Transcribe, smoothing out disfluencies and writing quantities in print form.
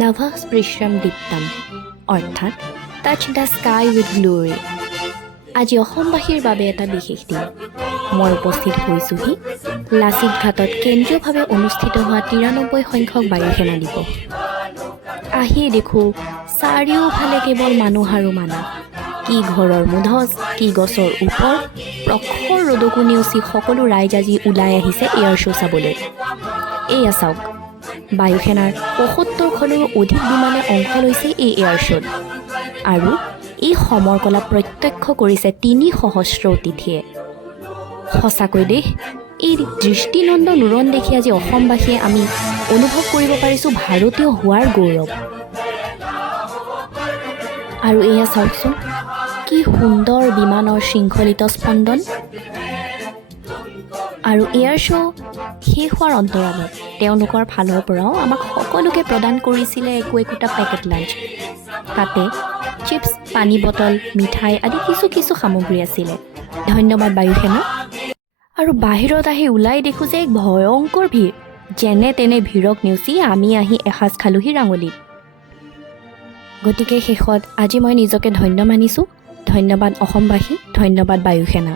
নভঃ স্পৃশ্যম দীপ্তম অৰ্থাৎ touch the sky with Glory. আজি অসমবাসীৰ বাবে এটা বিশেষ দিন। মই উপস্থিত হৈছোহি লাচিত ঘাটত কেন্দ্ৰীয়ভাৱে অনুষ্ঠিত হোৱা ৯৩ সংখ্যক বায়ুসেনা দিৱস। আহি দেখোঁ চাৰিওফালে কেৱল মানুহ আৰু মানুহ। কি ঘৰৰ মুধচ, কি গছৰ ওপৰ, প্ৰখৰ ৰ'দকো নেওচি সকলো ৰাইজ আজি ওলাই আহিছে এয়াৰ শ্ব' চাবলৈ। এয়া চাওক, বায়ুসেনাৰ ৭৫খনৰো অধিক বিমানে অংশ লৈছে এই এয়াৰ শ্ব'ত। আৰু এই সমৰ কলা প্ৰত্যক্ষ কৰিছে ৩০০ অতিথিয়ে। সঁচাকৈ দেই, এই দৃষ্টিনন্দন উৰণ দেখি আজি অসমবাসীয়ে আমি অনুভৱ কৰিব পাৰিছোঁ ভাৰতীয় হোৱাৰ গৌৰৱ। আৰু এয়া চাওকচোন, কি সুন্দৰ বিমানৰ শৃংখলিত স্পন্দন। আৰু এয়াৰ শ্ব' শেষ হোৱাৰ অন্তৰালত তেওঁলোকৰ ফালৰ পৰাও আমাক সকলোকে প্ৰদান কৰিছিলে একোটা পেকেট লাঞ্চ। তাতে চিপছ, পানী বটল, মিঠাই আদি কিছু সামগ্ৰী আছিলে। ধন্যবাদ বায়ুসেনা। আৰু বাহিৰত আহি ওলাই দেখোঁ যে এক ভয়ংকৰ ভিৰ। যেনে তেনে ভিৰক নেওচি আমি আহি এসাঁজ খালোহি ৰাঙলীত। গতিকে শেষত আজি মই নিজকে ধন্য মানিছোঁ। ধন্যবাদ অসমবাসী, ধন্যবাদ বায়ুসেনা।